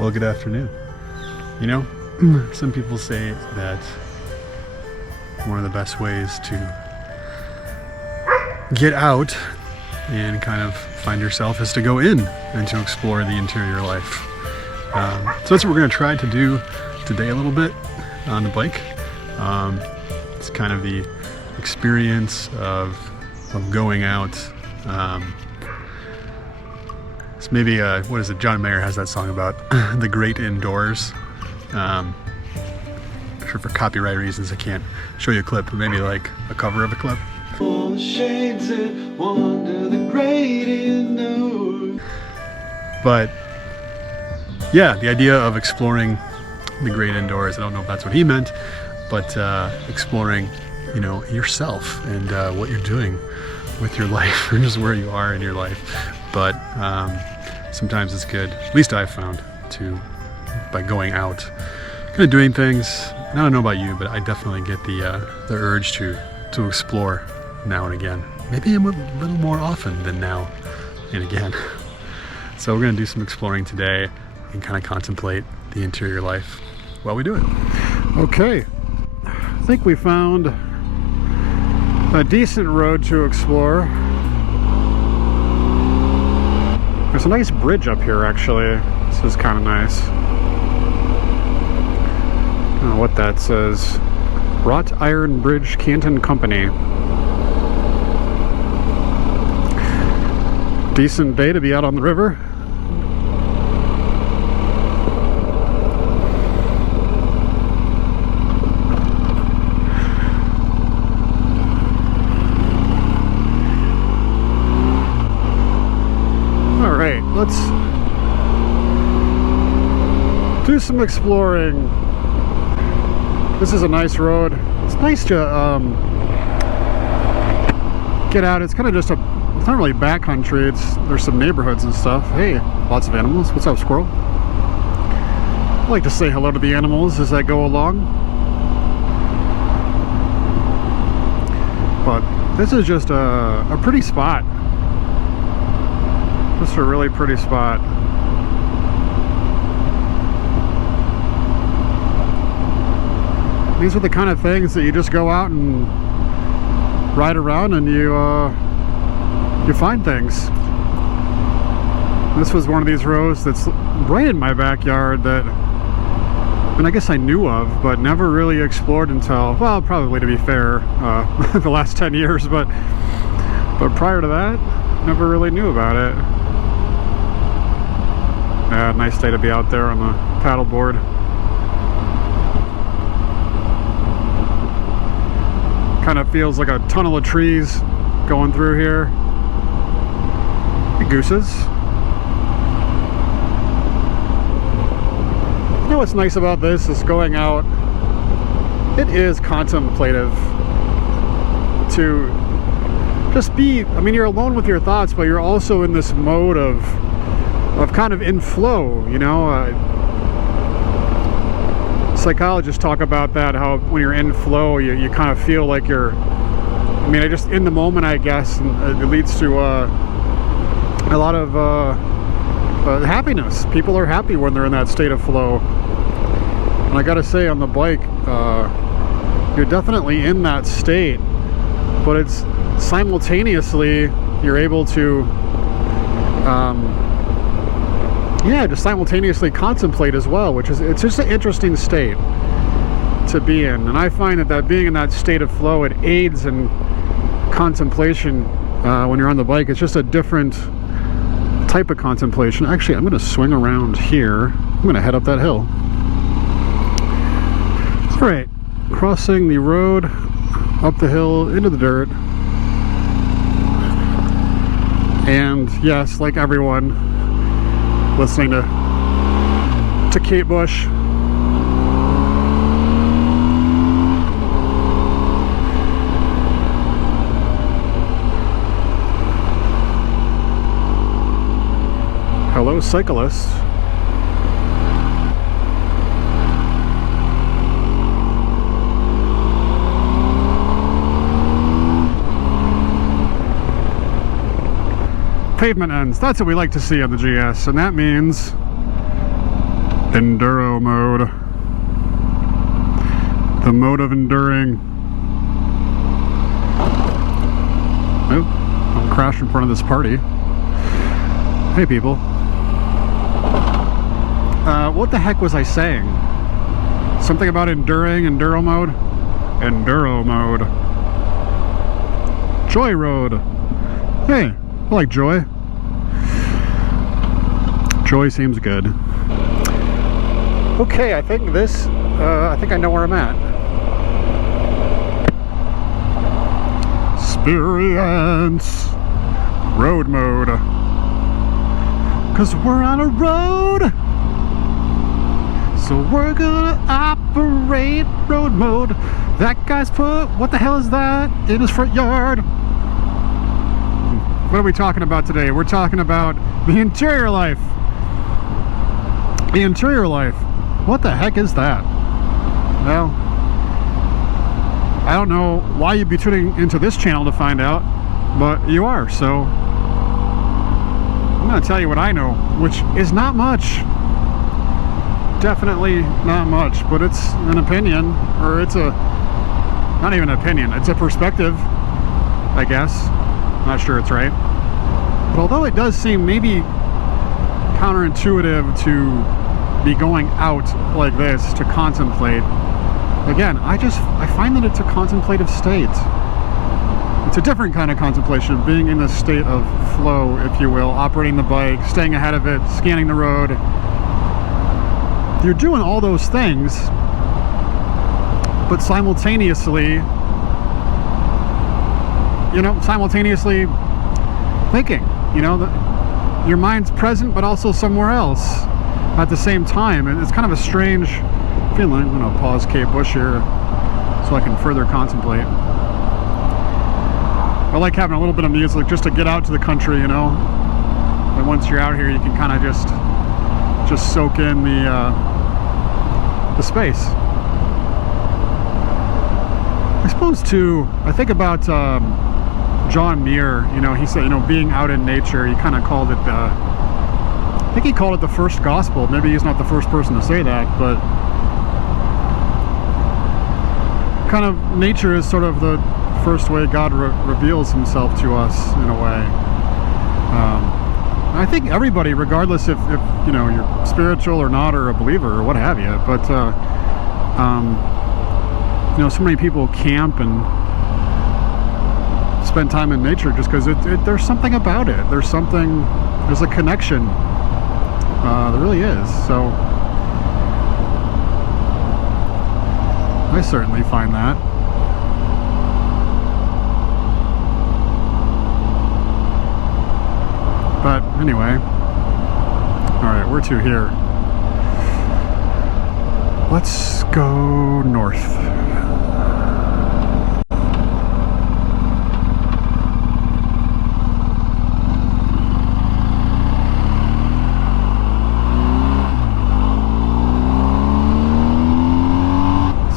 Well, good afternoon. You know, some people say that one of the best ways to get out and kind of find yourself is to go in and to explore the interior life. So that's what we're going to try to do today a little bit on the bike. It's kind of the experience of going out. It's maybe, what is it, John Mayer has that song about the great indoors. I'm sure for copyright reasons I can't show you a clip, but maybe like a cover of a clip. All the shades that wander the great indoors. But yeah, the idea of exploring the great indoors, I don't know if that's what he meant, but exploring, you know, yourself and what you're doing with your life or just where you are in your life. But sometimes it's good, at least I've found, by going out, kind of doing things. I don't know about you, but I definitely get the urge to explore now and again. Maybe a little more often than now and again. So we're going to do some exploring today and kind of contemplate the interior life while we do it. Okay, I think we found a decent road to explore. There's a nice bridge up here, actually. This is kind of nice. I don't know what that says. Wrought Iron Bridge Canton Company. Decent day to be out on the river. Let's do some exploring. This is a nice road. It's nice to get out. It's kind of just it's not really backcountry. There's some neighborhoods and stuff. Hey, lots of animals. What's up, squirrel? I like to say hello to the animals as I go along. But this is just a pretty spot. Just a really pretty spot. These are the kind of things that you just go out and ride around and you find things. This was one of these roads that's right in my backyard that, and I guess I knew of, but never really explored until, well, probably to be fair, the last 10 years, but prior to that, never really knew about it. Yeah, nice day to be out there on the paddleboard. Kind of feels like a tunnel of trees going through here. Hey, gooses. You know what's nice about this is going out. It is contemplative to just be, I mean, you're alone with your thoughts, but you're also in this mode of kind of in flow, you know. Psychologists talk about that, how when you're in flow, you kind of feel like you're, I mean, I just in the moment, I guess, and it leads to a lot of happiness. People are happy when they're in that state of flow. And I gotta say, on the bike, you're definitely in that state, but it's simultaneously, you're able to yeah, just simultaneously contemplate as well, which is, it's just an interesting state to be in. And I find that being in that state of flow, it aids in contemplation when you're on the bike. It's just a different type of contemplation. Actually, I'm going to swing around here. I'm going to head up that hill. All right, crossing the road, up the hill, into the dirt. And yes, like everyone, listening to Kate Bush. Hello, cyclists. pavement ends. That's what we like to see on the GS, and that means Enduro mode. The mode of enduring. Oh, don't crash in front of this party. Hey people. What the heck was I saying? Something about enduring, enduro mode? Enduro mode. Joy road. Hey, I like joy. Joy seems good. Okay, I think this, I think I know where I'm at. Experience road mode. 'Cause we're on a road. So we're gonna operate road mode. That guy's put, what the hell is that, in his front yard? What are we talking about today? We're talking about the interior life. The interior life. What the heck is that? Well, I don't know why you'd be tuning into this channel to find out, but you are, so I'm gonna tell you what I know, which is not much. Definitely not much, but it's an opinion, or it's a, not even an opinion, it's a perspective, I guess. Not sure it's right. But although it does seem maybe counterintuitive to be going out like this to contemplate, again, I find that it's a contemplative state. It's a different kind of contemplation, being in a state of flow, if you will, operating the bike, staying ahead of it, scanning the road. You're doing all those things, but simultaneously, you know, simultaneously thinking, you know, your mind's present, but also somewhere else at the same time. And it's kind of a strange feeling. I'm gonna pause Kate Bush here so I can further contemplate. I like having a little bit of music just to get out to the country, you know. And once you're out here, you can kind of just soak in the space. I suppose too, I think about John Muir, you know, he said, you know, being out in nature, he kind of called it I think he called it the first gospel. Maybe he's not the first person to say that, but kind of nature is sort of the first way God reveals himself to us in a way. I think everybody, regardless if you know, you're spiritual or not, or a believer or what have you, but you know, so many people camp and spend time in nature just because there's something about it. There's a connection. There really is. So I certainly find that. But anyway, all right, where to here? Let's go north.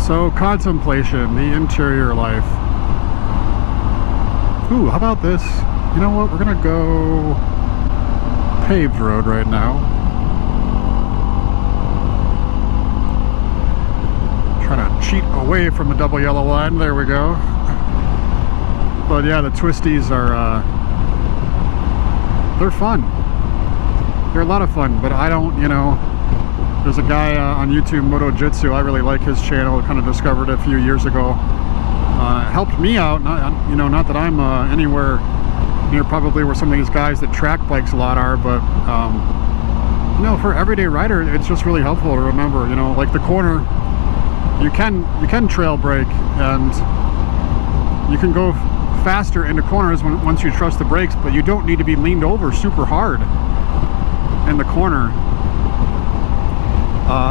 So contemplation, the interior life. Ooh, how about this? You know what? We're gonna go paved road right now. Trying to cheat away from the double yellow line. There we go. But yeah, the twisties are they're fun. They're a lot of fun, but I don't, you know, there's a guy on YouTube, Moto Jitsu. I really like his channel. Kind of discovered it a few years ago. It helped me out. You know, not that I'm anywhere near probably where some of these guys that track bikes a lot are, but you know, for everyday rider, it's just really helpful to remember. You know, like the corner, you can trail brake, and you can go faster into corners once you trust the brakes, but you don't need to be leaned over super hard in the corner.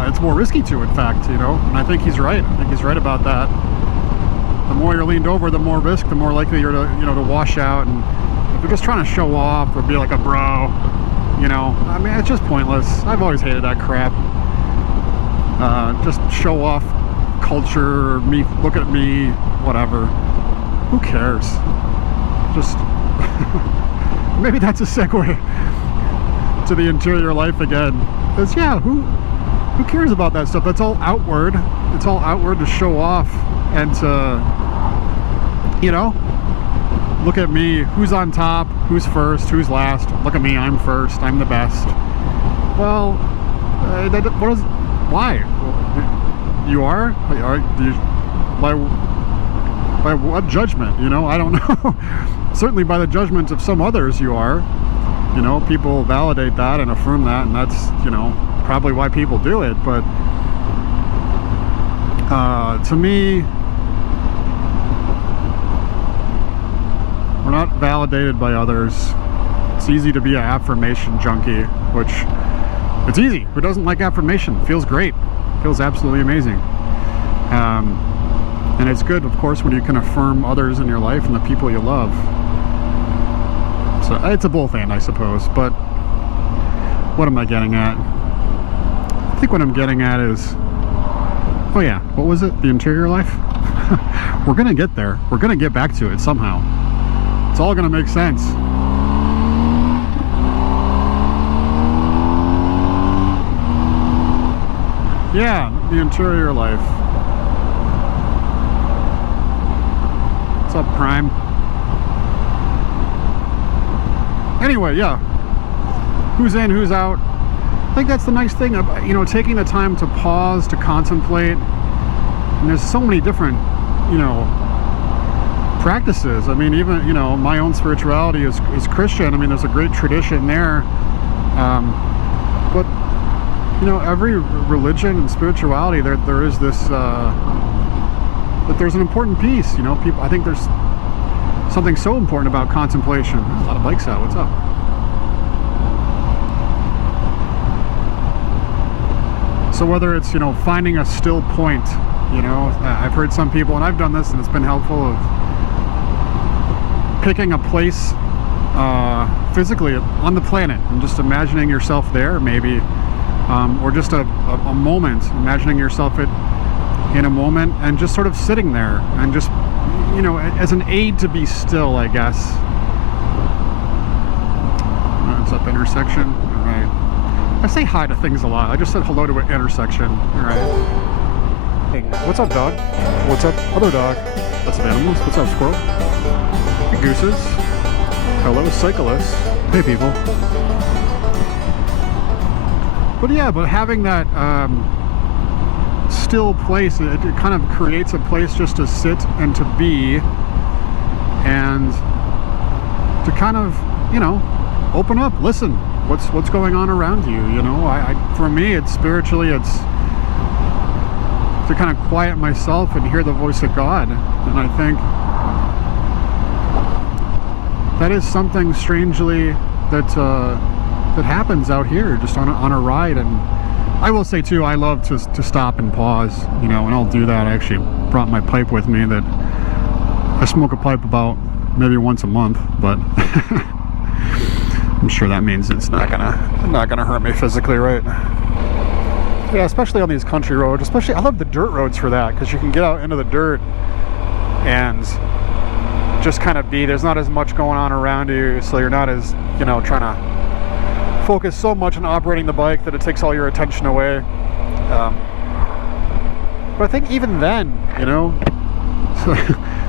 It's more risky to, in fact, you know, and I think he's right. I think he's right about that. The more you're leaned over, the more risk, the more likely you're to, you know, to wash out. And if you're just trying to show off or be like a bro, you know, I mean, it's just pointless. I've always hated that crap. Just show off culture, me, look at me, whatever. Who cares? Just maybe that's a segue to the interior life again. Because yeah, who cares about that stuff? That's all outward. It's all outward to show off and to, you know, look at me, who's on top, who's first, who's last. Look at me, I'm first, I'm the best. Well, why? You are? By what judgment? You know, I don't know. Certainly by the judgment of some others you are. You know, people validate that and affirm that, and that's, you know, probably why people do it. But to me, we're not validated by others. It's easy to be an affirmation junkie, which it's easy. Who doesn't like affirmation? Feels great. Feels absolutely amazing. And it's good, of course, when you can affirm others in your life and the people you love. So it's a both and, I suppose. But what am I getting at? I think what I'm getting at is, oh yeah, what was it? The interior life? We're gonna get there. We're gonna get back to it somehow. It's all gonna make sense. Yeah, the interior life. What's up, Prime? Anyway, yeah. Who's in, who's out? I think that's the nice thing about, you know, taking the time to pause, to contemplate. And there's so many different, you know, practices. I mean, even, you know, my own spirituality is Christian. I mean, there's a great tradition there. But, you know, every religion and spirituality, there is this, that there's an important piece, you know, people, I think there's something so important about contemplation. There's a lot of bikes out, what's up? So whether it's, you know, finding a still point, you know, I've heard some people, and I've done this and it's been helpful, of picking a place physically on the planet and just imagining yourself there, maybe, or just a moment, imagining yourself in a moment and just sort of sitting there and just, you know, as an aid to be still, I guess. It's up intersection. All right. I say hi to things a lot. I just said hello to an intersection. All right. Hey, what's up, dog? What's up, other dog? What's up, animals? What's up, squirrel? Hey, gooses. Hello, cyclists. Hey, people. But yeah, but having that still place, it kind of creates a place just to sit and to be, and to kind of, you know, open up, listen, what's going on around you, you know. For me, it's spiritually, it's to kind of quiet myself and hear the voice of God. And I think that is something strangely that happens out here, just on a ride. And I will say too, I love to stop and pause, you know, and I'll do that. I actually brought my pipe with me. That I smoke a pipe about maybe once a month, but I'm sure that means it's not gonna hurt me physically, right? Yeah, especially on these country roads. Especially, I love the dirt roads for that, because you can get out into the dirt and just kind of be. There's not as much going on around you, so you're not as, you know, trying to focus so much on operating the bike that it takes all your attention away. But I think even then, you know,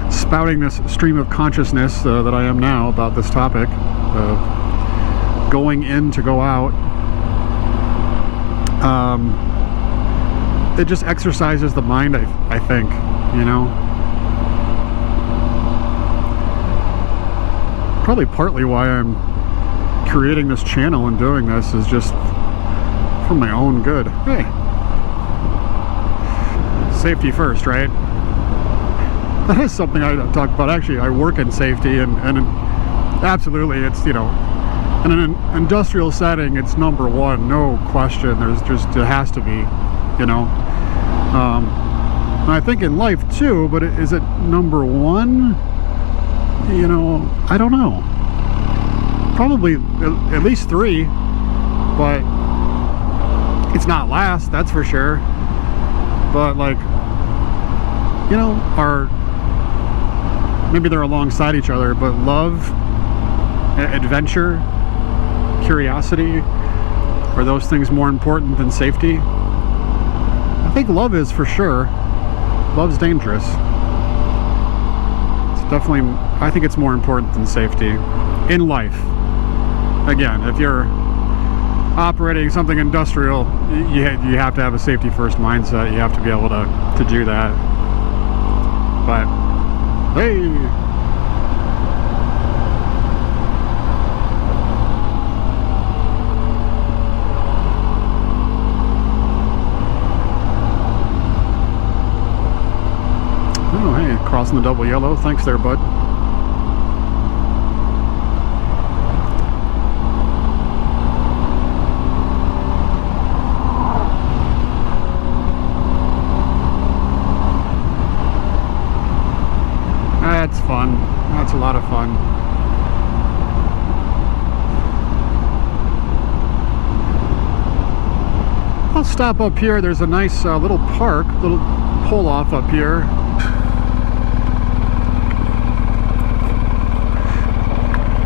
spouting this stream of consciousness that I am now about this topic, going in to go out, it just exercises the mind, I think, you know. Probably partly why I'm creating this channel and doing this is just for my own good. Hey, safety first, right? That is something I talk about. Actually, I work in safety, and absolutely, it's, you know, in an industrial setting, it's number one, no question. It has to be, you know. And I think in life too, but is it number one? You know, I don't know. Probably at least 3, but it's not last, that's for sure. But, like, you know, maybe they're alongside each other, but love, adventure, curiosity, are those things more important than safety? think love is for sure. Love's dangerous. It's definitely, I think it's more important than safety in life. Again, if you're operating something industrial, you have to have a safety first mindset. You have to be able to do that. But hey, oh hey, crossing the double yellow. Thanks there, bud. That's fun. That's a lot of fun. I'll stop up here. There's a nice little park, little pull off up here.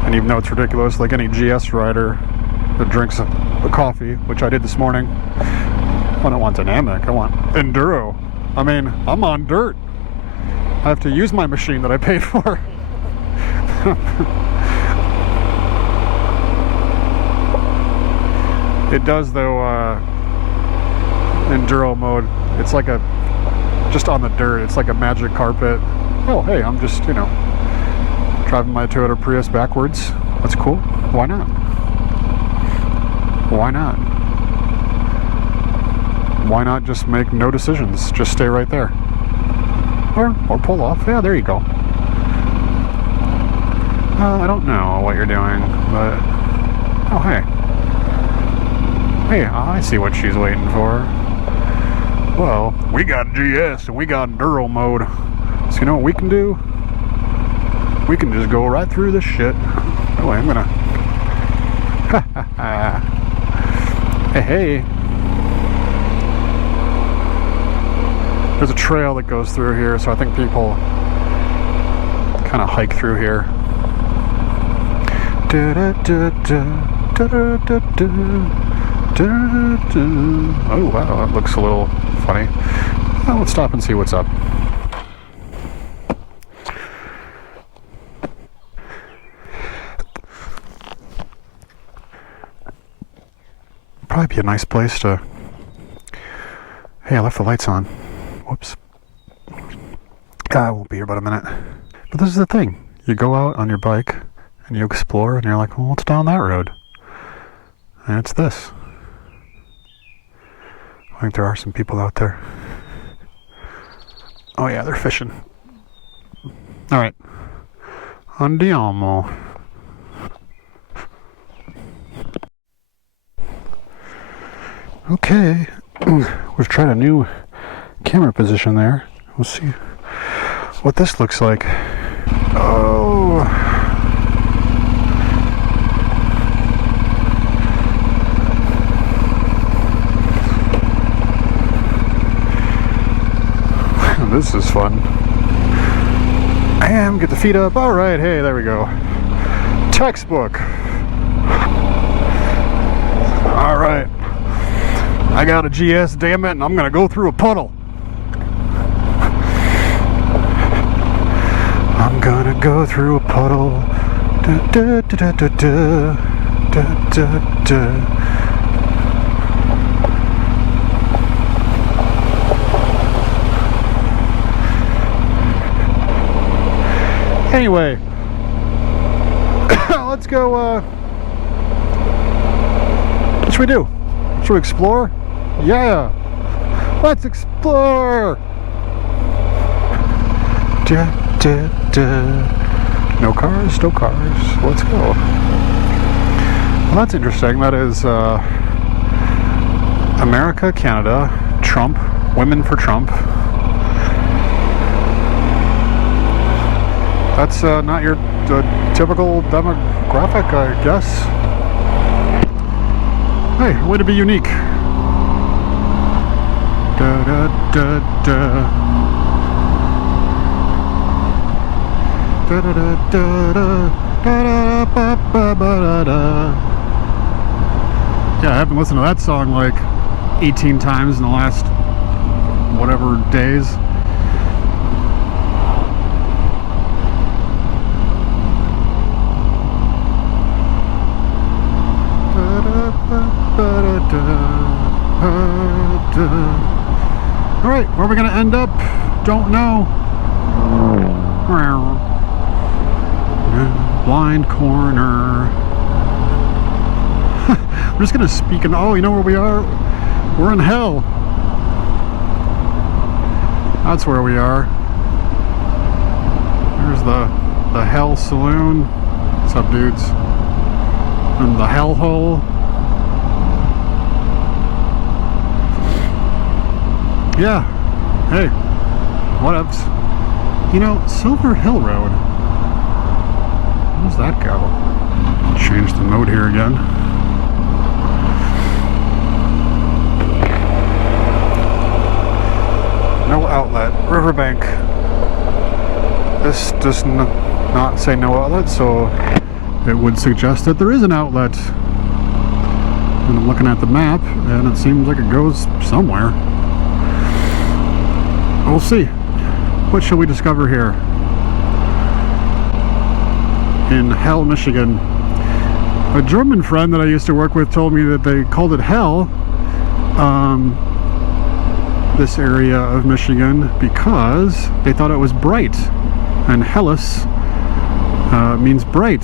And even though it's ridiculous, like any GS rider that drinks a coffee, which I did this morning, I don't want dynamic, I want enduro. I mean, I'm on dirt. I have to use my machine that I paid for. It does though, enduro mode. It's like just on the dirt, it's like a magic carpet. Oh hey, I'm just, you know, driving my Toyota Prius backwards. That's cool. Why not? Why not? Why not just make no decisions? Just stay right there. Or pull off. Yeah, there you go. I don't know what you're doing, but... Oh, hey. Hey, I see what she's waiting for. Well, we got GS and we got enduro mode. So you know what we can do? We can just go right through this shit. Oh, I'm gonna... Hey, hey. There's a trail that goes through here, so I think people kind of hike through here. Oh wow, that looks a little funny. Well, let's stop and see what's up. Probably be a nice place to... Hey, I left the lights on. Whoops. I won't be here about a minute. But this is the thing. You go out on your bike and you explore and you're like, well, what's down that road? And it's this. I think there are some people out there. Oh yeah, they're fishing. Alright. Andiamo. Okay. We've tried a new camera position there. We'll see what this looks like. Oh, this is fun. And get the feet up. All right, hey, there we go. Textbook. All right. I got a GS, damn it, and I'm gonna go through a puddle. I'm gonna go through a puddle. Da, da, da, da, da, da, da, da. Anyway, let's go. What should we do? Should we explore? Yeah, let's explore. Da, da, da. No cars, no cars. Let's go. Well, that's interesting. That is America, Canada, Trump, women for Trump. That's not your typical demographic, I guess. Hey, way to be unique. Da da da da. Da da da da da da ba ba ba da da. Yeah, I haven't listened to that song like 18 times in the last whatever days. Alright, where are we going to end up? Don't know. Blind corner. I'm just going to speak in, oh, you know where we are? We're in hell. That's where we are. There's the Hell Saloon. What's up, dudes? And the Hell Hole. Yeah. Hey. Whatevs. You know, Silver Hill Road. Where does that go? Change the mode here again. No outlet. Riverbank. This does not say no outlet, so it would suggest that there is an outlet. And I'm looking at the map, and it seems like it goes somewhere. We'll see. What shall we discover here? In Hell, Michigan. A German friend that I used to work with told me that they called it Hell, this area of Michigan, because they thought it was bright. And Helles means bright.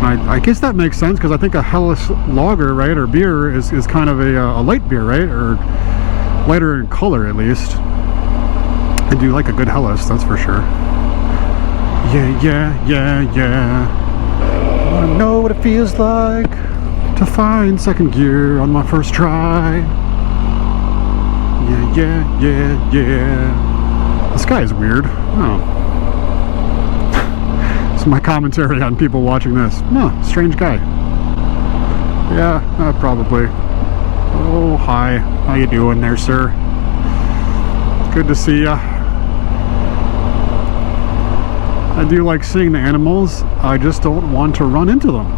I guess that makes sense, because I think a Helles lager, right, or beer is kind of a light beer, right, or lighter in color at least. I do like a good Helles, that's for sure. Yeah. I wanna know what it feels like to find second gear on my first try. Yeah. This guy is weird. Oh. It's my commentary on people watching this. No, strange guy. Yeah, probably. Oh, hi. How you doing there, sir? Good to see ya. I do like seeing the animals. I just don't want to run into them.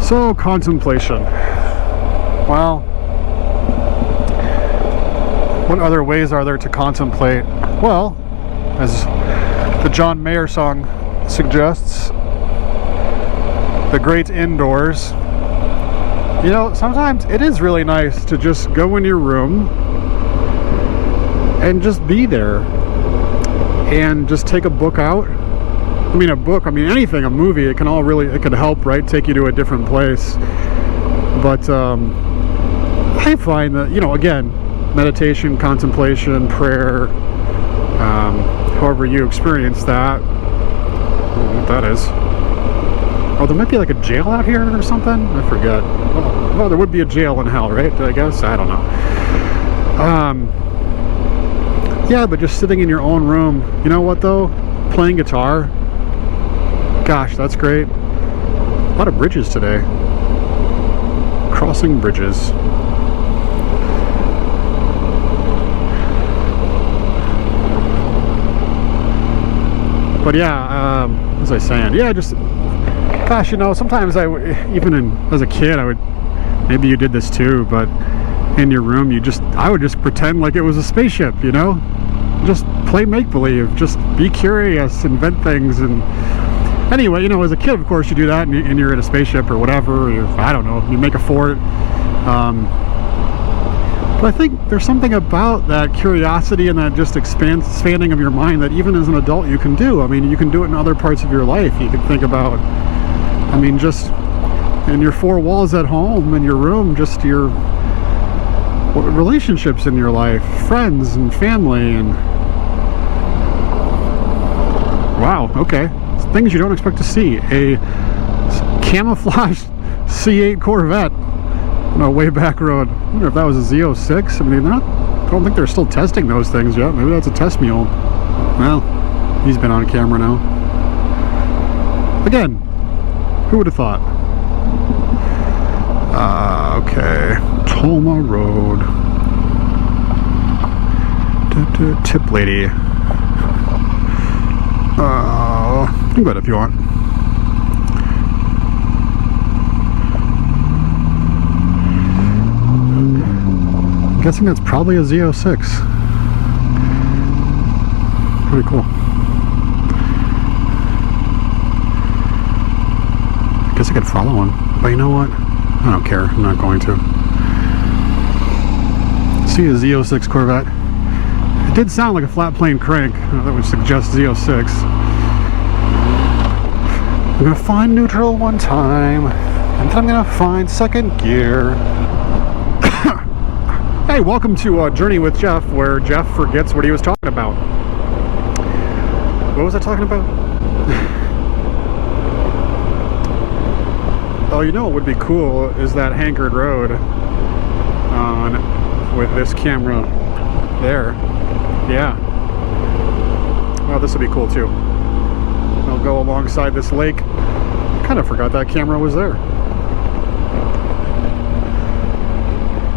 So, contemplation. Well, what other ways are there to contemplate? Well, as the John Mayer song suggests, the great indoors. You know, sometimes it is really nice to just go in your room and just be there and just take a book out. I mean, a book, I mean, anything, a movie, it can all really, it could help, right? Take you to a different place. But I find that, you know, again, meditation, contemplation, prayer, however you experience that. I don't know what that is. Oh, there might be like a jail out here or something? I forget. Well, there would be a jail in hell, right? I guess? I don't know. Yeah, but just sitting in your own room, you know what though? Playing guitar. Gosh, that's great. A lot of bridges today. Crossing bridges. But yeah, what was I saying? Yeah, just, gosh, you know, sometimes as a kid, I would, maybe you did this too, but in your room, I would just pretend like it was a spaceship, you know? Just play make-believe, just be curious, invent things, and anyway, you know, as a kid, of course, you do that, and you're in a spaceship or whatever, I don't know, you make a fort. But I think there's something about that curiosity and that just expanding of your mind that even as an adult you can do. I mean, you can do it in other parts of your life. You can think about, I mean, just in your four walls at home, in your room, just your relationships in your life, friends and family, and wow, okay. Things you don't expect to see. A camouflaged C8 Corvette on a way back road. I wonder if that was a Z06. I mean, I don't think they're still testing those things yet. Maybe that's a test mule. Well, he's been on camera now. Again, who would have thought? Okay. Tolma Road. Tip lady. You can go ahead if you want. I'm guessing that's probably a Z06. Pretty cool. I guess I could follow him, but you know what? I don't care. I'm not going to. See a Z06 Corvette. It did sound like a flat plane crank. That would suggest Z06. I'm gonna find neutral one time, and then I'm gonna find second gear. Hey, welcome to Journey with Jeff, where Jeff forgets what he was talking about. What was I talking about? Oh, you know what would be cool is that Hankered Road with this camera there. Yeah. Well, this would be cool too. I'll go alongside this lake. Kind of forgot that camera was there.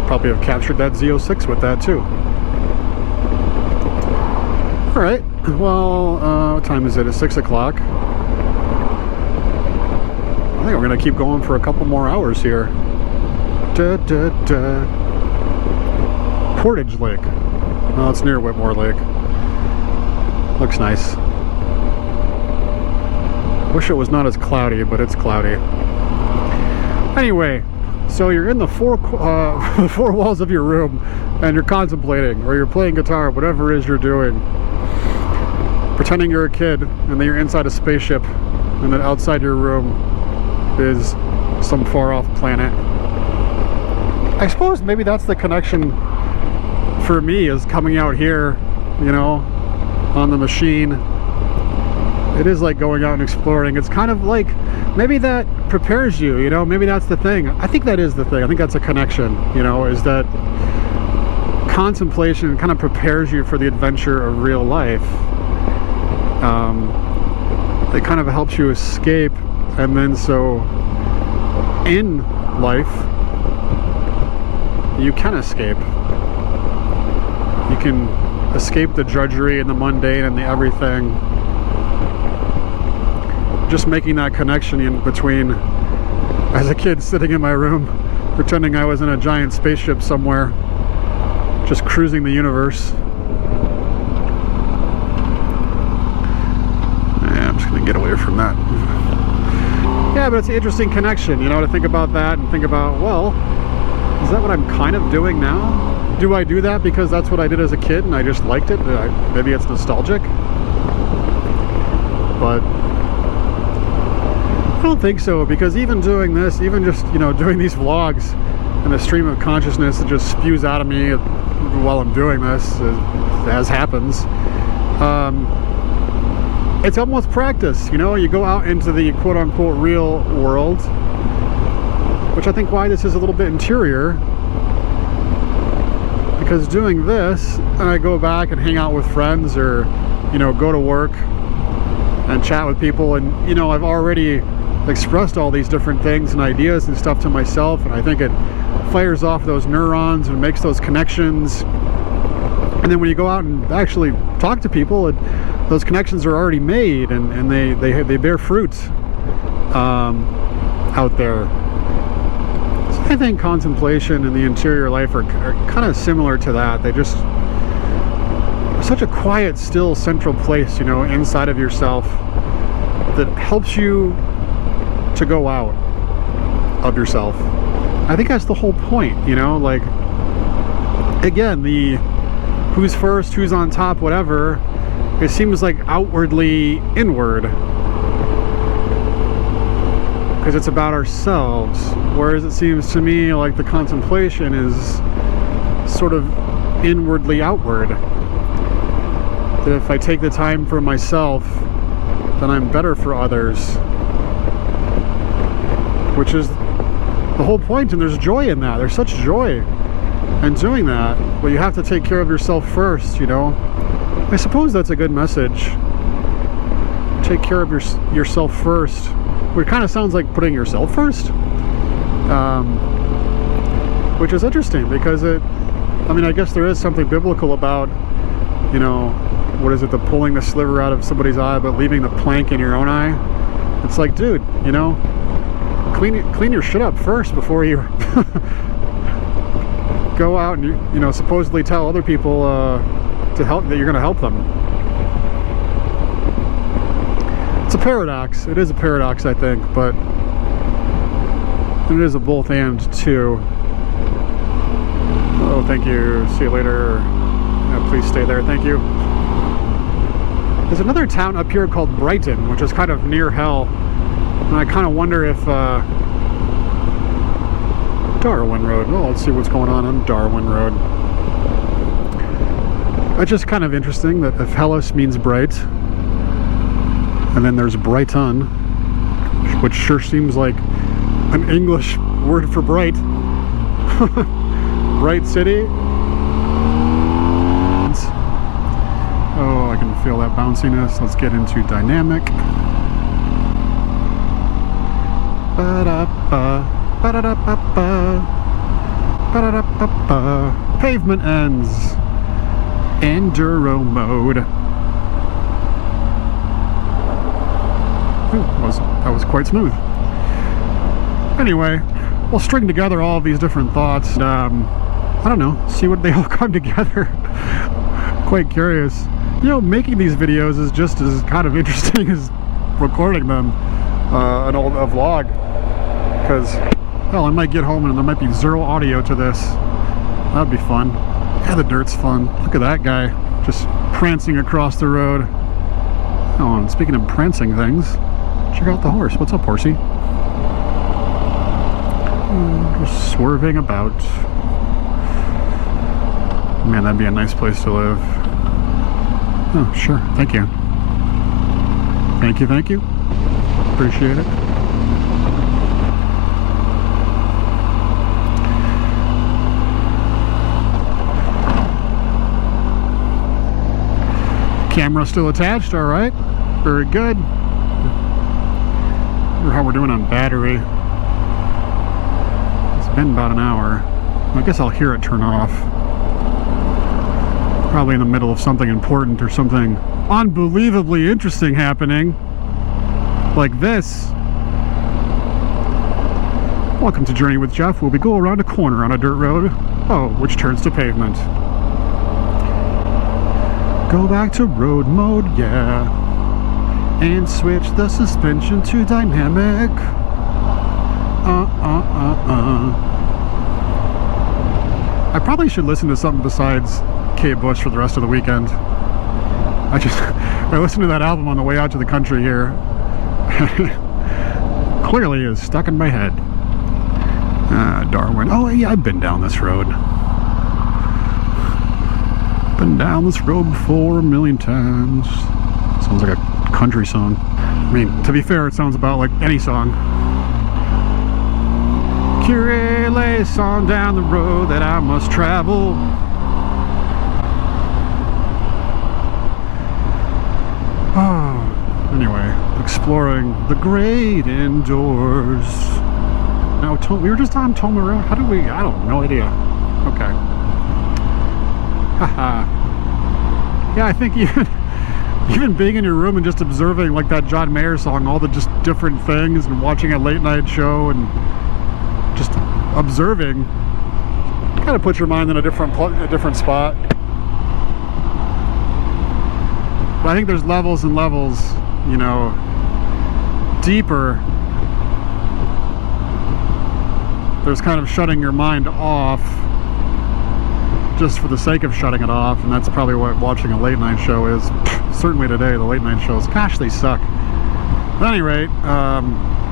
Probably have captured that Z06 with that too. All right. Well, what time is it? It's 6 o'clock. I think we're gonna keep going for a couple more hours here. Portage Lake. Well, it's near Whitmore Lake. Looks nice. Wish it was not as cloudy, but it's cloudy. Anyway, so you're in the four walls of your room, and you're contemplating, or you're playing guitar, whatever it is you're doing. Pretending you're a kid, and then you're inside a spaceship, and then outside your room is some far-off planet. I suppose maybe that's the connection for me, is coming out here, you know, on the machine. It is like going out and exploring. It's kind of like, maybe that prepares you, you know, maybe that's the thing. I think that is the thing. I think that's a connection, you know, is that contemplation kind of prepares you for the adventure of real life. It kind of helps you escape, and then so in life you can escape. You can escape the drudgery and the mundane and the everything. Just making that connection in between, as a kid sitting in my room pretending I was in a giant spaceship somewhere, just cruising the universe. Yeah, I'm just gonna get away from that. Yeah, but it's an interesting connection, you know, to think about that and think about, well, is that what I'm kind of doing now? Do I do that because that's what I did as a kid and I just liked it? Maybe it's nostalgic, but I don't think so, because even doing this, even just, you know, doing these vlogs and the stream of consciousness that just spews out of me while I'm doing this, as happens, it's almost practice, you know. You go out into the quote-unquote real world, which I think why this is a little bit interior, because doing this, and I go back and hang out with friends, or, you know, go to work and chat with people, and, you know, I've already expressed all these different things and ideas and stuff to myself, and I think it fires off those neurons and makes those connections. And then when you go out and actually talk to people, those connections are already made, and they bear fruit out there. So I think contemplation and the interior life are kind of similar to that. They just are such a quiet, still, central place, you know, inside of yourself, that helps you to go out of yourself. I think that's the whole point, you know, like, again, the who's first, who's on top, whatever, it seems like outwardly inward, because it's about ourselves, whereas it seems to me like the contemplation is sort of inwardly outward. That if I take the time for myself, then I'm better for others, which is the whole point, and there's joy in that. There's such joy in doing that, but you have to take care of yourself first, you know. I suppose that's a good message. Take care of yourself first, which kind of sounds like putting yourself first, which is interesting, because I mean, I guess there is something biblical about, you know, what is it, the pulling the sliver out of somebody's eye but leaving the plank in your own eye. It's like, dude, you know, clean your shit up first before you go out and, you know, supposedly tell other people to help, that you're going to help them. It's a paradox. It is a paradox, I think, but it is a both and too. Oh, thank you. See you later. Yeah, please stay there. Thank you. There's another town up here called Brighton, which is kind of near hell. And I kind of wonder if Darwin Road. Well, let's see what's going on Darwin Road. It's just kind of interesting that if Hellas means bright, and then there's Brighton, which sure seems like an English word for bright. Bright city. Oh, I can feel that bounciness. Let's get into dynamic. Ba-da-ba, ba-da-da-ba-ba, ba-da-da-ba-ba. Pavement ends. Enduro mode. Ooh, that was quite smooth. Anyway, we'll string together all of these different thoughts. And, I don't know, see what they all come together. Quite curious. You know, making these videos is just as kind of interesting as recording them, a vlog. Because, well, I might get home and there might be zero audio to this. That'd be fun. Yeah, the dirt's fun. Look at that guy, just prancing across the road. Oh, and speaking of prancing things, check out the horse. What's up, horsey? Just swerving about. Man, that'd be a nice place to live. Oh, sure. Thank you. Thank you, thank you. Appreciate it. Camera still attached, all right. Very good. I wonder how we're doing on battery. It's been about an hour. I guess I'll hear it turn off. Probably in the middle of something important or something unbelievably interesting happening. Like this. Welcome to Journey with Jeff, where we go around a corner on a dirt road. Oh, which turns to pavement. Go back to road mode, yeah. And switch the suspension to dynamic. I probably should listen to something besides Kate Bush for the rest of the weekend. I listened to that album on the way out to the country here. Clearly is stuck in my head. Darwin. Oh yeah, I've been down this road. Been down this road before a million times. Sounds like a country song. I mean, to be fair, it sounds about like any song. Kyrie lays on down the road that I must travel. Oh, anyway, exploring the great indoors. Now, we were just on Toma Road. How did we? I don't know. No idea. Okay. Haha. Yeah, I think even being in your room and just observing, like that John Mayer song, all the just different things, and watching a late night show and just observing, kind of puts your mind in a different spot. But I think there's levels and levels, you know, deeper. There's kind of shutting your mind off just for the sake of shutting it off, and that's probably what watching a late night show is. Certainly today, the late night shows, gosh, they suck. But at any rate,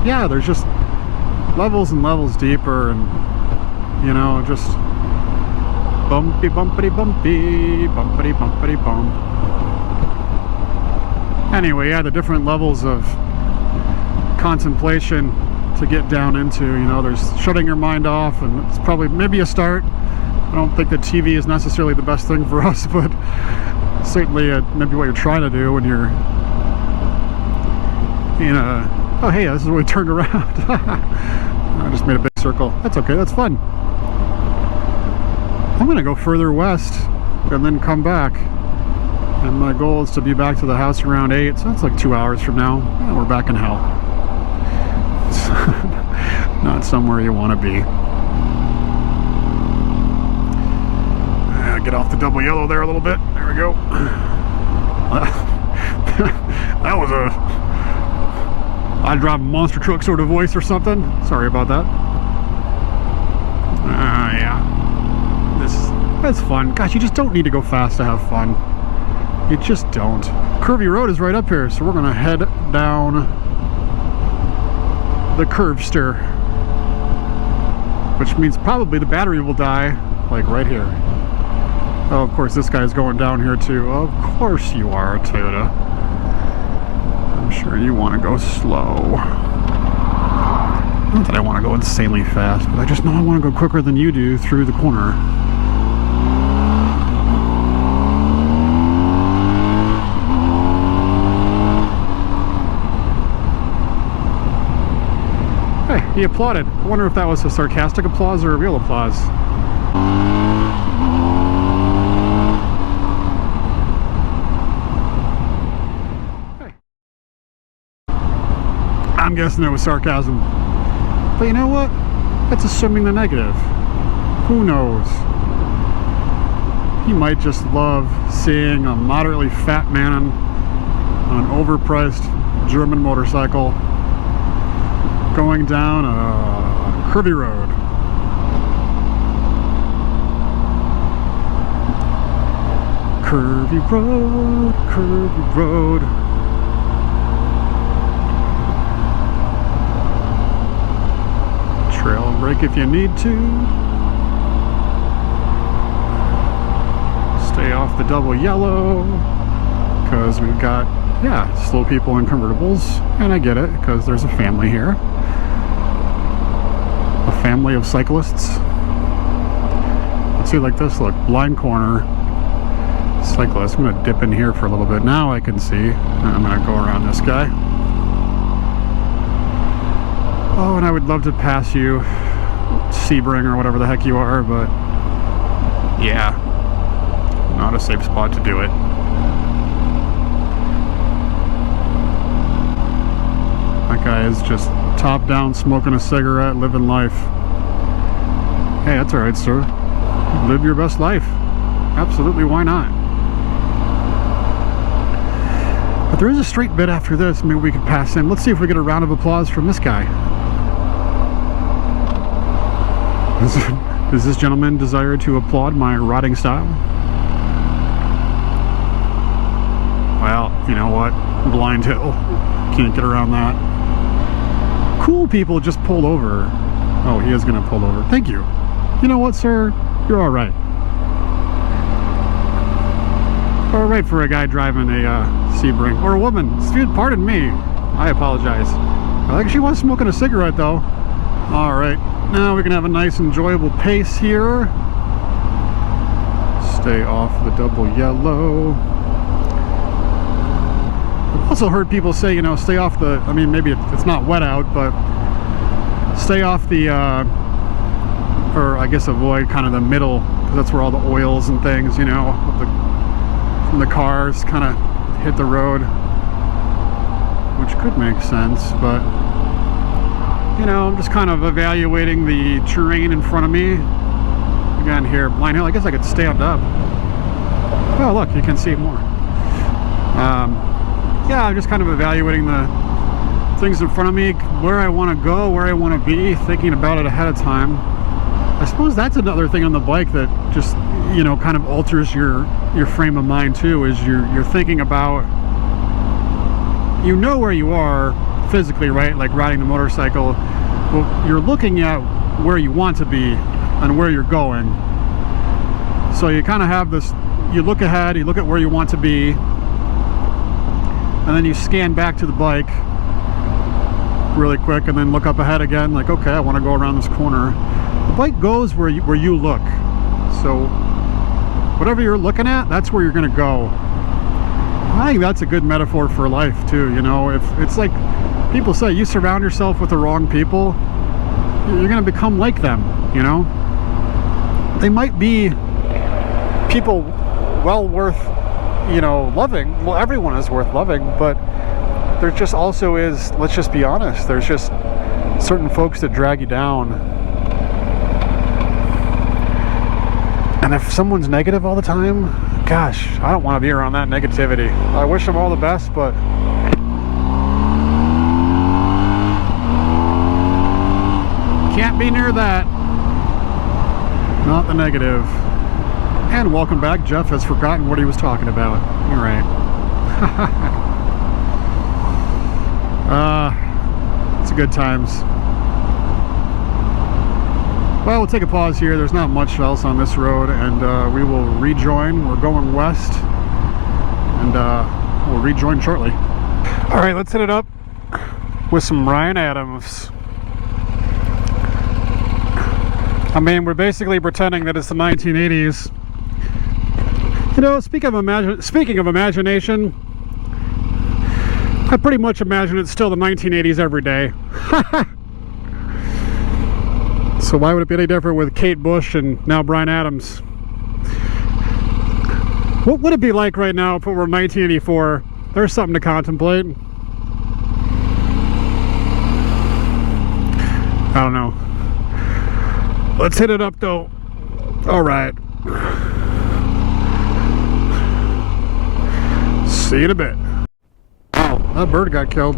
yeah, there's just levels and levels deeper, and, you know, just bumpy, bumpity, bumpy, bumpity, bumpity, bump. Anyway, yeah, the different levels of contemplation to get down into, you know, there's shutting your mind off, and it's probably maybe a start. I don't think that TV is necessarily the best thing for us, but certainly maybe what you're trying to do when you're in a... Oh, hey, this is where we turned around. I just made a big circle. That's okay, that's fun. I'm going to go further west and then come back. And my goal is to be back to the house around 8, so that's like 2 hours from now. And we're back in hell. It's not somewhere you want to be. Get off the double yellow there a little bit. There we go. That was a I drive a monster truck sort of voice or something. Sorry about that. Yeah. That's fun. Gosh, you just don't need to go fast to have fun. You just don't. Curvy road is right up here, so we're gonna head down the curvester, which means probably the battery will die, like right here. Oh, of course, this guy's going down here too. Of course you are, Toyota. I'm sure you want to go slow. Not that I want to go insanely fast, but I just know I want to go quicker than you do through the corner. Hey, he applauded. I wonder if that was a sarcastic applause or a real applause. Hey. I'm guessing it was sarcasm. But you know what? That's assuming the negative. Who knows? He might just love seeing a moderately fat man on an overpriced German motorcycle going down a curvy road. Curvy road, curvy road. Trail brake if you need to. Stay off the double yellow, because we've got, yeah, slow people in convertibles, and I get it, because there's a family here. A family of cyclists. Let's see, like this, look, blind corner, cyclist. I'm gonna dip in here for a little bit. Now I can see, and I'm gonna go around this guy. Oh, and I would love to pass you, Sebring or whatever the heck you are, but yeah, not a safe spot to do it. That guy is just top down smoking a cigarette, living life. Hey, that's alright, sir. Live your best life. Absolutely, why not? But there is a straight bit after this. Maybe we could pass in. Let's see if we get a round of applause from this guy. Does this gentleman desire to applaud my rotting style? Well, you know what? Blind hill. Can't get around that. Cool people just pull over. Oh, he is going to pull over. Thank you. You know what, sir? You're all right. All right for a guy driving a Sebring. Or a woman. Dude, pardon me. I apologize. I think she was smoking a cigarette, though. All right. Now we can have a nice, enjoyable pace here. Stay off the double yellow. I've also heard people say, you know, stay off the, I mean, maybe it's not wet out, but stay off the, or I guess avoid kind of the middle, because that's where all the oils and things, you know, from the cars kind of hit the road, which could make sense, but, you know, I'm just kind of evaluating the terrain in front of me. Again, here, blind hill, I guess I could stand up. Oh, look, you can see more. Yeah, I'm just kind of evaluating the things in front of me, where I want to go, where I want to be, thinking about it ahead of time. I suppose that's another thing on the bike that just, you know, kind of alters your frame of mind too, is you're thinking about, you know, where you are physically, right? Like riding the motorcycle. Well, you're looking at where you want to be and where you're going. So you kind of have this, you look ahead, you look at where you want to be, and then you scan back to the bike really quick and then look up ahead again, like, okay, I want to go around this corner. The bike goes where you look. So whatever you're looking at, that's where you're going to go. I think that's a good metaphor for life too, you know. If it's like people say, you surround yourself with the wrong people, you're going to become like them, you know. They might be people well worth, you know, loving. Well, everyone is worth loving, but there just also is, let's just be honest, there's just certain folks that drag you down. And if someone's negative all the time, gosh, I don't want to be around that negativity. I wish them all the best, but Can't be near that. Not the negative. And welcome back. Jeff has forgotten what he was talking about. You're right. It's a good times. Well, we'll take a pause here. There's not much else on this road, and we will rejoin. We're going west, and we'll rejoin shortly. All right, let's hit it up with some Bryan Adams. I mean, we're basically pretending that it's the 1980s. You know, speaking of imagination, I pretty much imagine it's still the 1980s every day. So why would it be any different with Kate Bush and now Bryan Adams? What would it be like right now if it were 1984? There's something to contemplate. I don't know. Let's hit it up though. All right. See you in a bit. Oh, that bird got killed.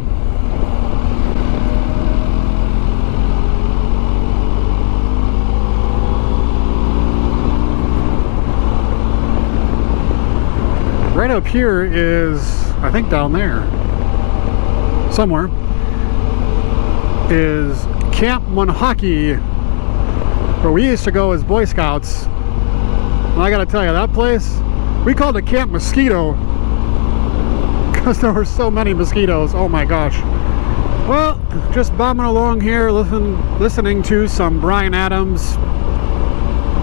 Right up here is, I think down there, somewhere, is Camp Munhaki, where we used to go as Boy Scouts. And I gotta tell you, that place, we called it Camp Mosquito, because there were so many mosquitoes. Oh my gosh. Well, just bombing along here, listening to some Bryan Adams,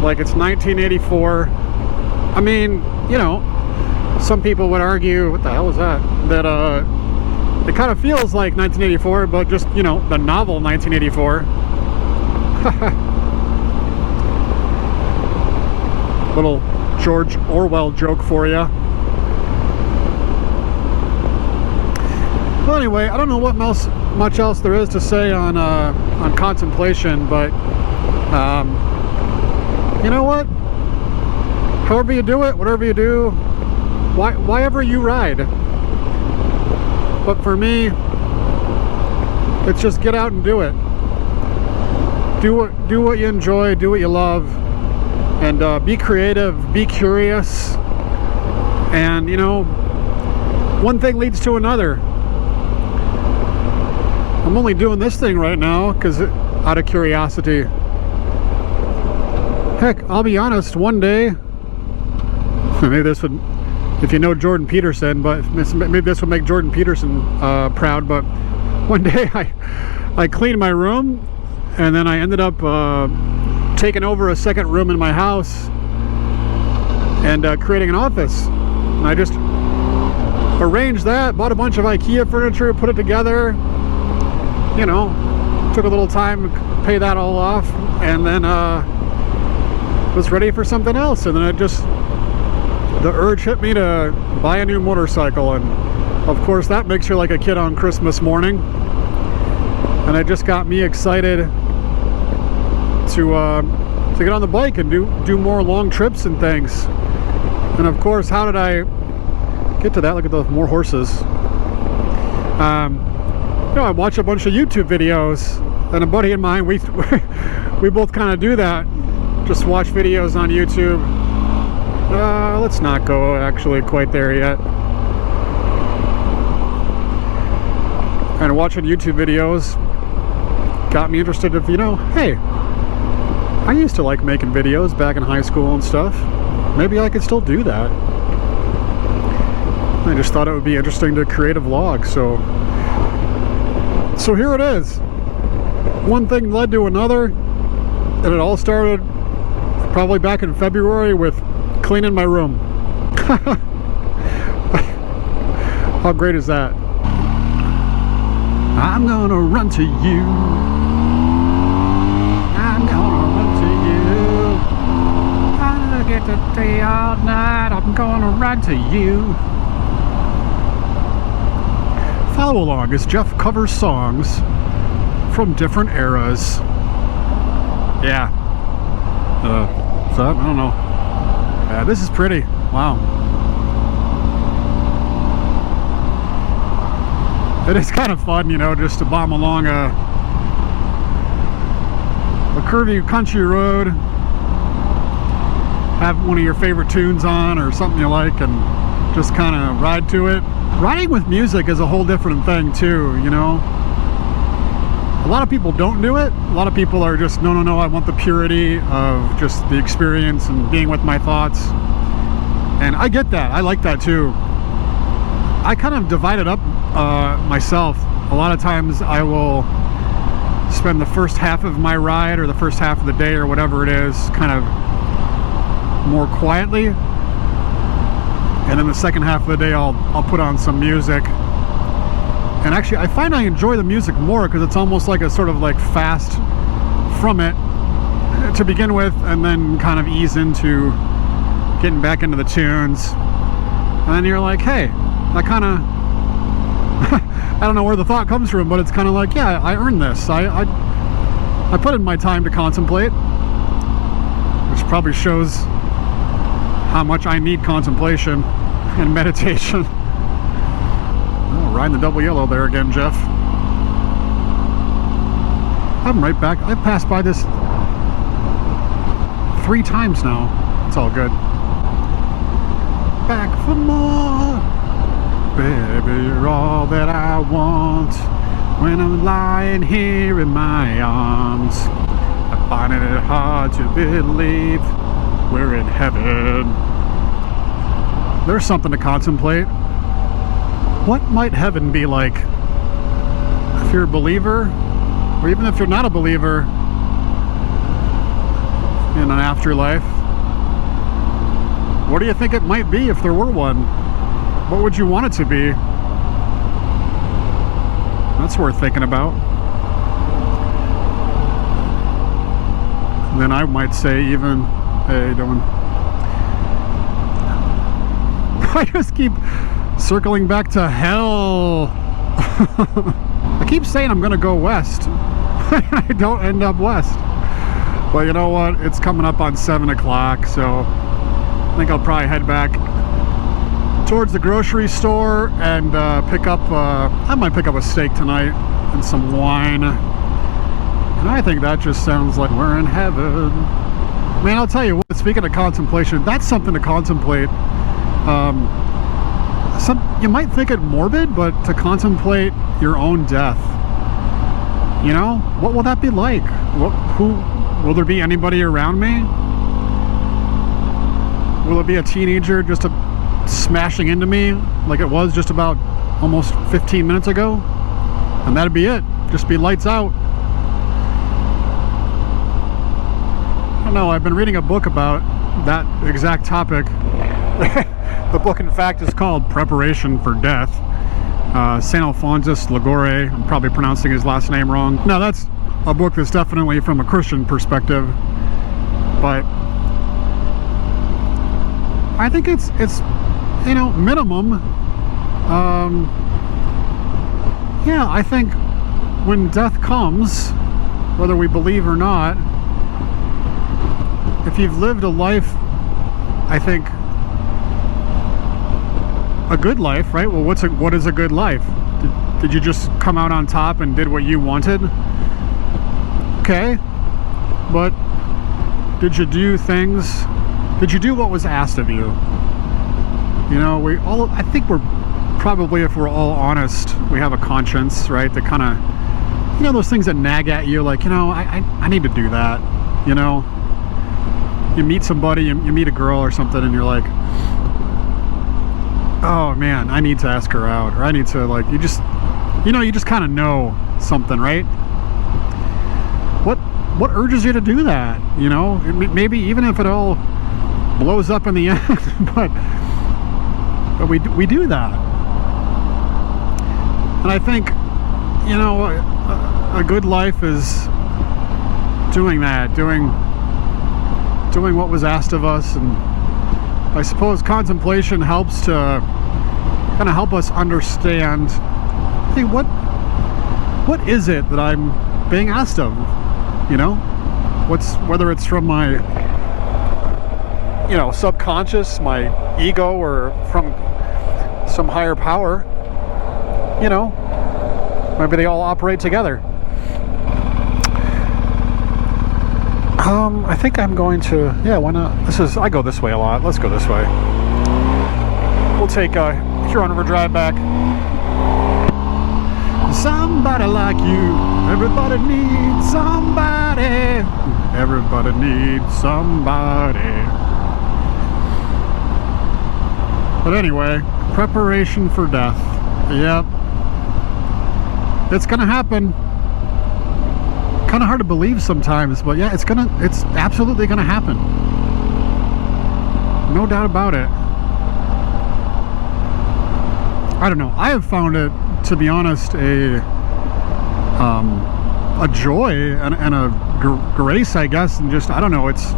like it's 1984. I mean, you know, some people would argue, what the hell was that? That it kind of feels like 1984, but just, you know, the novel 1984. Little George Orwell joke for you. Well, anyway, I don't know what much else there is to say on contemplation, but you know what? However you do it, whatever you do, why ever you ride. But for me, it's just get out and do it. Do what you enjoy, do what you love, and be creative, be curious, and you know, one thing leads to another. I'm only doing this thing right now because out of curiosity. Heck, I'll be honest, one day, maybe this would, if you know Jordan Peterson, but maybe this would make Jordan Peterson proud, but one day I cleaned my room, and then I ended up taking over a second room in my house and creating an office. And I just arranged that, bought a bunch of IKEA furniture, put it together, you know, took a little time to pay that all off, and then was ready for something else. And then it just, the urge hit me to buy a new motorcycle, and of course that makes you like a kid on Christmas morning, and it just got me excited to get on the bike and do more long trips and things. And of course, how did I get to that? Look at those more horses. You know, I watch a bunch of YouTube videos, and a buddy of mine, we both kind of do that, just watch videos on YouTube. Let's not go actually quite there yet. And watching YouTube videos got me interested of, you know, hey, I used to like making videos back in high school and stuff. Maybe I could still do that. I just thought it would be interesting to create a vlog, so here it is. One thing led to another, and it all started probably back in February with cleaning my room. How great is that? I'm gonna run to you. I'm gonna run to you. I get to stay all night. I'm gonna run to you. Follow along as Jeff covers songs from different eras. Yeah. So, I don't know. Yeah, this is pretty. Wow. It is kind of fun, you know, just to bomb along a curvy country road, have one of your favorite tunes on or something you like, and just kind of ride to it. Riding with music is a whole different thing too, you know. A lot of people don't do it. A lot of people are just, no, I want the purity of just the experience and being with my thoughts. And I get that. I like that too. I kind of divide it up myself. A lot of times I will spend the first half of my ride or the first half of the day or whatever it is kind of more quietly, and then the second half of the day I'll put on some music. And actually I find I enjoy the music more because it's almost like a sort of like fast from it to begin with, and then kind of ease into getting back into the tunes. And then you're like, hey, I kind of I don't know where the thought comes from, but it's kind of like, yeah, I earned this. I put in my time to contemplate, which probably shows how much I need contemplation and meditation. Oh, riding the double yellow there again, Jeff. I'm right back. I've passed by this 3 times now. It's all good. Back for more. Baby, you're all that I want when I'm lying here in my arms. I find it hard to believe we're in heaven. There's something to contemplate. What might heaven be like? If you're a believer, or even if you're not a believer, in an afterlife, what do you think it might be if there were one? What would you want it to be? That's worth thinking about. And then I might say even, hey, doing. I just keep circling back to hell. I keep saying I'm gonna go west. I don't end up west. But you know what? It's coming up on 7 o'clock, so I think I'll probably head back towards the grocery store and pick up, I might pick up a steak tonight and some wine. And I think that just sounds like we're in heaven. Man, I'll tell you what, speaking of contemplation, that's something to contemplate. You might think it morbid, but to contemplate your own death. You know, what will that be like? Will there be anybody around me? Will it be a teenager just smashing into me like it was just about almost 15 minutes ago? And that'd be it. Just be lights out. I don't know, I've been reading a book about that exact topic. The book, in fact, is called Preparation for Death. St. Alphonsus Liguori. I'm probably pronouncing his last name wrong. Now, that's a book that's definitely from a Christian perspective, but I think it's you know, minimum. Yeah, I think when death comes, whether we believe or not, if you've lived a life, I think a good life, right? Well, what is a good life? Did you just come out on top and did what you wanted? Okay, but did you do things? Did you do what was asked of you? You know, I think we're probably, if we're all honest, we have a conscience, right? That kind of, you know, those things that nag at you, like, you know, I need to do that. You know, you meet somebody, you meet a girl or something, and you're like, oh man, I need to ask her out, or I need to, like, you just kind of know something, right? What urges you to do that? You know, maybe even if it all blows up in the end, but we do that. And I think, you know, a good life is doing that, doing what was asked of us. And I suppose contemplation helps to kind of help us understand, hey, what is it that I'm being asked of? You know, whether it's from my, you know, subconscious, my ego, or from some higher power, you know, maybe they all operate together. I think I'm going to, yeah, why not? I go this way a lot. Let's go this way. We'll take a Huron River drive back. Somebody like you, everybody needs somebody. Everybody needs somebody. But anyway, preparation for death. Yep. It's gonna happen. Kind of hard to believe sometimes, but yeah, it's absolutely gonna happen. No doubt about it. I don't know. I have found it, to be honest, a joy and a grace, I guess, and just, I don't know, it's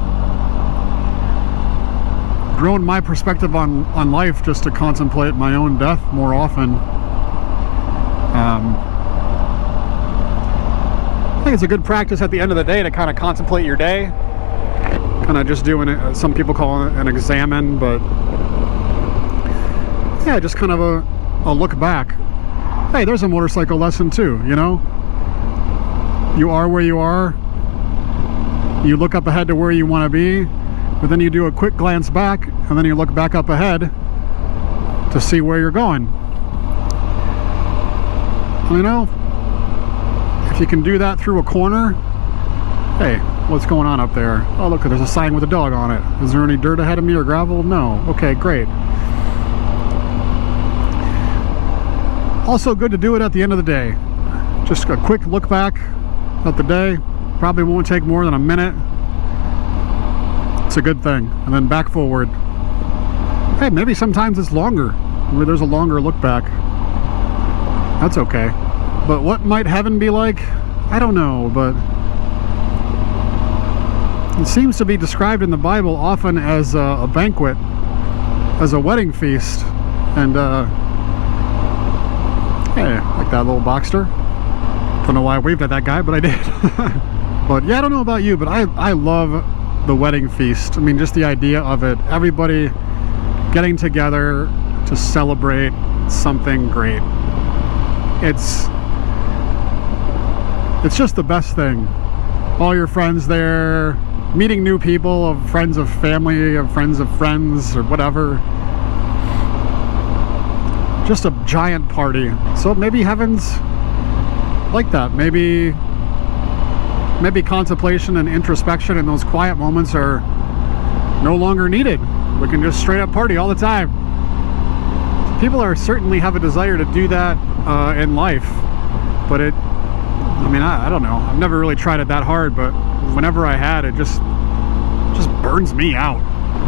grown my perspective on life just to contemplate my own death more often. I think it's a good practice at the end of the day to kind of contemplate your day, kind of just doing it, some people call it an examine, but yeah, just kind of a look back. Hey, there's a motorcycle lesson too, you know? You are where you are, you look up ahead to where you want to be, but then you do a quick glance back, and then you look back up ahead to see where you're going. You know, if you can do that through a corner, hey, what's going on up there? Oh, look, there's a sign with a dog on it. Is there any dirt ahead of me or gravel? No. Okay, great. Also good to do it at the end of the day. Just a quick look back at the day. Probably won't take more than a minute. It's a good thing. And then back forward. Hey, maybe sometimes it's longer. Maybe there's a longer look back. That's okay. But what might heaven be like? I don't know, but it seems to be described in the Bible often as a banquet, as a wedding feast. And hey, like that little Boxster. Don't know why I waved at that guy, but I did. But yeah, I don't know about you, but I love the wedding feast. I mean, just the idea of it. Everybody getting together to celebrate something great. It's just the best thing. All your friends there, meeting new people, of friends of family, of friends, or whatever. Just a giant party. So maybe heaven's like that. Maybe contemplation and introspection in those quiet moments are no longer needed. We can just straight up party all the time. People certainly have a desire to do that in life, but I don't know. I've never really tried it that hard, but whenever I had, it just burns me out.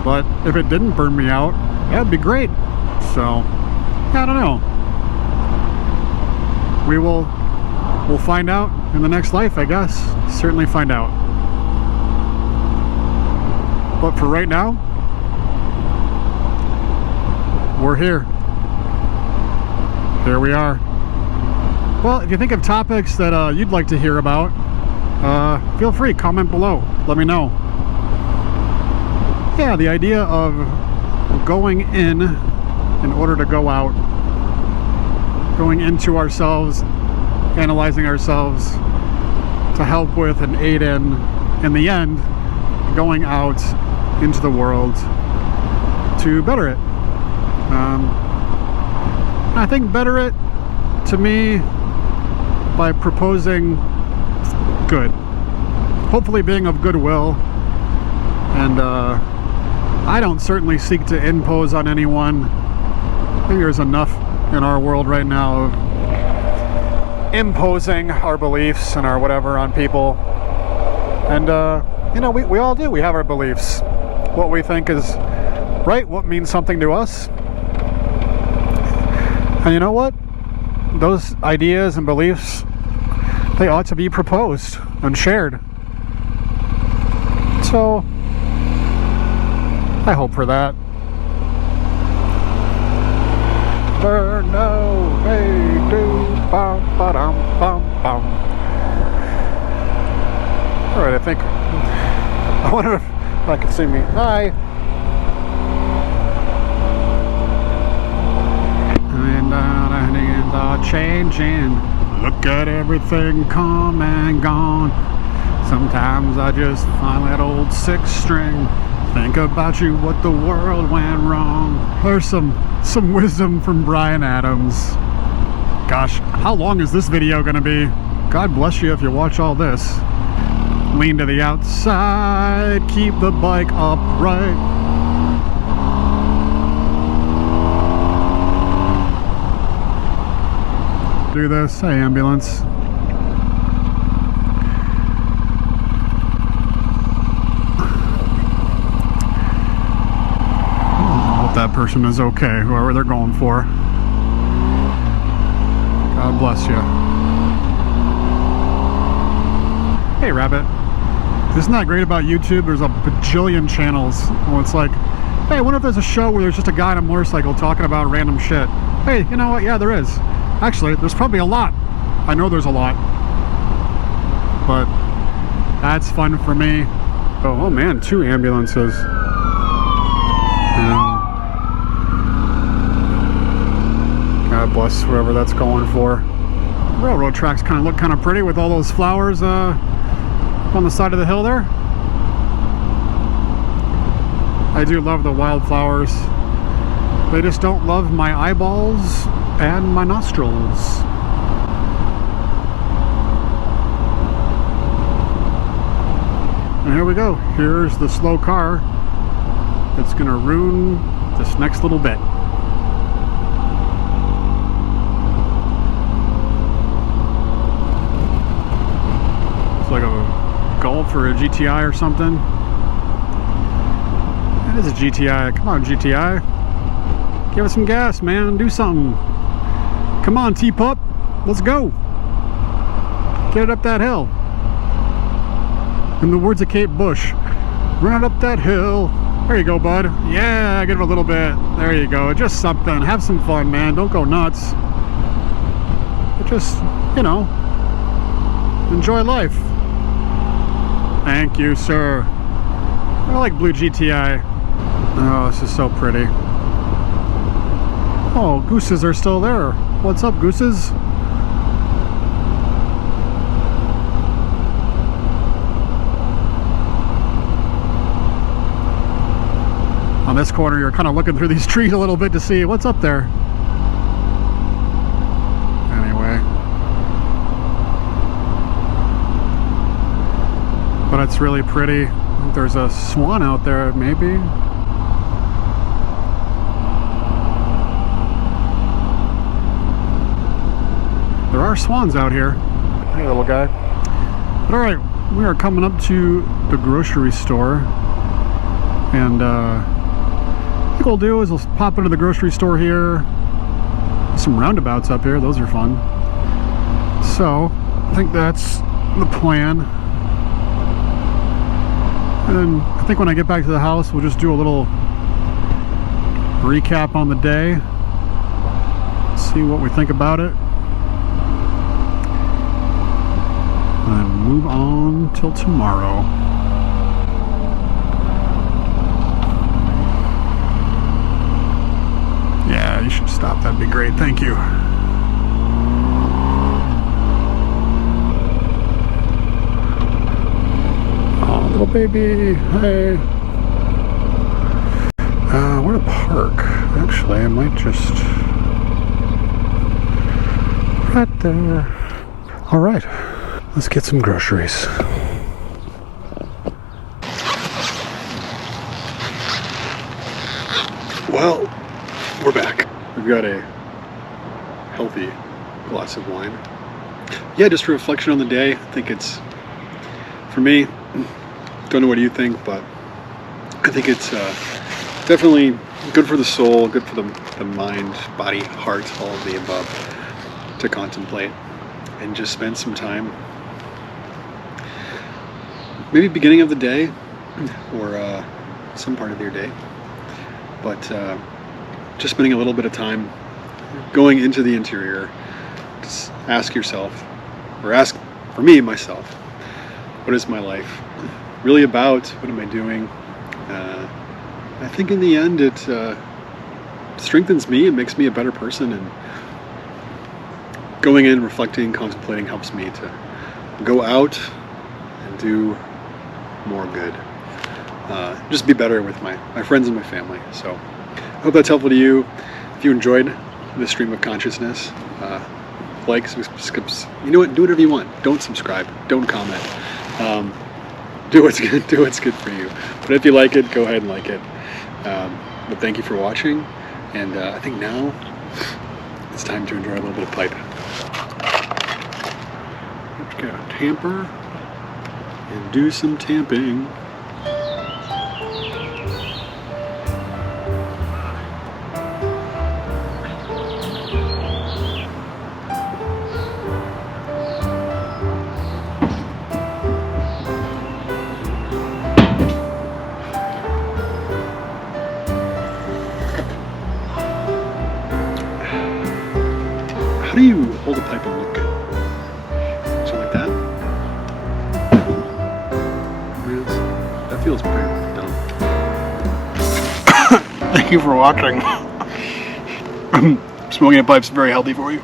But if it didn't burn me out, that'd be great. So I don't know. We'll find out in the next life, I guess. Certainly find out. But for right now, we're here. Here we are. Well, if you think of topics that you'd like to hear about, feel free, comment below. Let me know. Yeah, the idea of going in order to go out, going into ourselves, analyzing ourselves to help with and aid in the end, going out into the world to better it. I think better it, to me, by proposing good, hopefully being of goodwill, and I don't certainly seek to impose on anyone. I think there's enough in our world right now of imposing our beliefs and our whatever on people, and we all do. We have our beliefs, what we think is right, what means something to us, and you know what, those ideas and beliefs, they ought to be proposed and shared. So I hope for that. Burno, hey, do, bum, ba-dum, bum, bum. All right, I wonder if I can see me. Hi. And things are changing. Look at everything come and gone. Sometimes I just find that old six string. Think about you, what the world went wrong. There's some wisdom from Bryan Adams. Gosh, how long is this video gonna be? God bless you if you watch all this. Lean to the outside, keep the bike upright. Do this. Hey, ambulance. Hope that person is okay, whoever they're going for. God bless you. Hey, Rabbit. Isn't that great about YouTube? There's a bajillion channels. Well, it's like, hey, I wonder if there's a show where there's just a guy on a motorcycle talking about random shit. Hey, you know what? Yeah, there is. Actually, there's probably a lot. I know there's a lot. But that's fun for me. Oh man, 2 ambulances. God bless whoever that's going for. Railroad tracks kind of look kind of pretty with all those flowers on the side of the hill there. I do love the wildflowers. They just don't love my eyeballs and my nostrils. And here we go. Here's the slow car that's gonna ruin this next little bit. It's like a Golf or a GTI or something. That is a GTI. Come on, GTI. Give it some gas, man. Do something. Come on, T-Pup. Let's go. Get it up that hill. In the words of Kate Bush, run it up that hill. There you go, bud. Yeah, give it a little bit. There you go. Just something. Have some fun, man. Don't go nuts. But just, you know, enjoy life. Thank you, sir. I like blue GTI. Oh, this is so pretty. Oh, gooses are still there. What's up, gooses? On this corner, you're kind of looking through these trees a little bit to see what's up there. Anyway. But it's really pretty. I think there's a swan out there, maybe. There are swans out here. Hey, little guy. But alright, we are coming up to the grocery store. And I think what we'll do is we'll pop into the grocery store here. Some roundabouts up here, those are fun. So, I think that's the plan. And I think when I get back to the house, we'll just do a little recap on the day. See what we think about it. And move on till tomorrow. Yeah, you should stop. That'd be great. Thank you. Oh, little baby. Hey. Where to park? Actually, I might just... right there. All right. Let's get some groceries. Well, we're back. We've got a healthy glass of wine. Yeah, just a reflection on the day. I think it's, for me, don't know what you think, but I think it's definitely good for the soul, good for the mind, body, heart, all of the above, to contemplate and just spend some time. Maybe beginning of the day or some part of your day, but just spending a little bit of time going into the interior. Just ask yourself, or ask for me, myself, what is my life really about? What am I doing? I think in the end it strengthens me, it makes me a better person, and going in, reflecting, contemplating helps me to go out and do more good. Just be better with my friends and my family. So I hope that's helpful to you. If you enjoyed this stream of consciousness, like, you know what, do whatever you want. Don't subscribe, don't comment. Do what's good for you. But if you like it, go ahead and like it. But thank you for watching, and I think now it's time to enjoy a little bit of pipe. Let's get a tamper and do some tamping. How do you hold a pipe and look good? So like that? Yes, that feels pretty dumb. Thank you for watching. Smoking a pipe's very healthy for you.